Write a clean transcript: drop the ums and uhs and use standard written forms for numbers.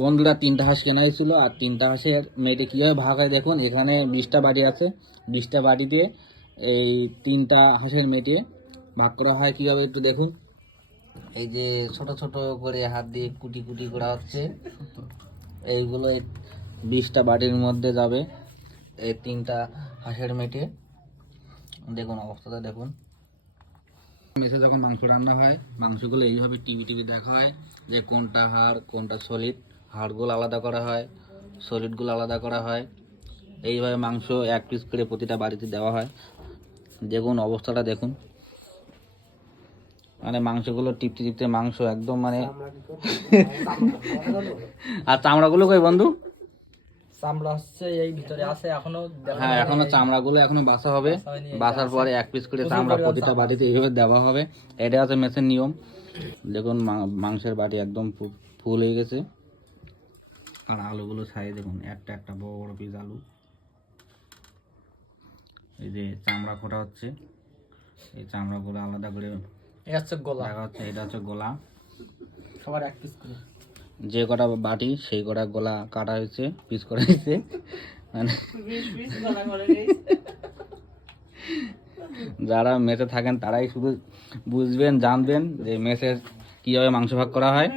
বন্ধুরা 3টা হাঁস কেনা হয়েছিল, আর 3টা হাঁসের মেয়েটে কীভাবে ভাগ হয় দেখুন। এখানে 20টা বাটি আছে, 20টা বাটিতে এই 3টা হাঁসের মেয়েটে ভাগ করা হয় কীভাবে একটু দেখুন। এই যে ছোট ছোট করে হাত দিয়ে কুটি কুটি করা হচ্ছে, এইগুলো 20টা বাটির মধ্যে যাবে এই 3টা হাঁসের মেটে। দেখুন অবস্থাটা দেখুন। মেসে যখন মাংস রান্না হয়, মাংসগুলো এইভাবে টিভি দেখা হয় যে কোনটা হাড় কোনটা সলিড। হাড়গুলো আলাদা করা হয়, সলিডগুলো আলাদা করা হয়। এইভাবে মাংস 1 পিস করে প্রতিটা বাড়িতে দেওয়া হয়। দেখুন অবস্থাটা দেখুন, মানে মাংসগুলো টিপতে টিপতে মাংস একদম মানে আর চামড়াগুলো কই বন্ধু? চামড়া হচ্ছে এই ভিতরে আছে এখনো। হ্যাঁ, এখনো চামড়াগুলো এখনো বাছা হবে। বাছার পরে 1 পিস করে চামড়া প্রতিটা বাটিতে এইভাবে দেওয়া হবে। এটা হচ্ছে মেসের নিয়ম। দেখুন মাংসের বাটি একদম ফুল হয়ে গেছে। আর আলুগুলো ছাড়িয়ে দেখুন, একটা একটা বড় বড় পিস আলু। এই যে চামড়া খোটা হচ্ছে, এই চামড়াগুলো আলাদা করে এটা হচ্ছে গোলা দেখা হচ্ছে। এটা হচ্ছে গোলা। সবার 1 পিস করে যে কটা বাটি সেই কটা গোলা কাটা হয়েছে, পিস করা হয়েছে। মানে যারা মেসে থাকেন তারাই শুধু বুঝবেন, জানবেন যে মেসে কিভাবে মাংস ভাগ করা হয়।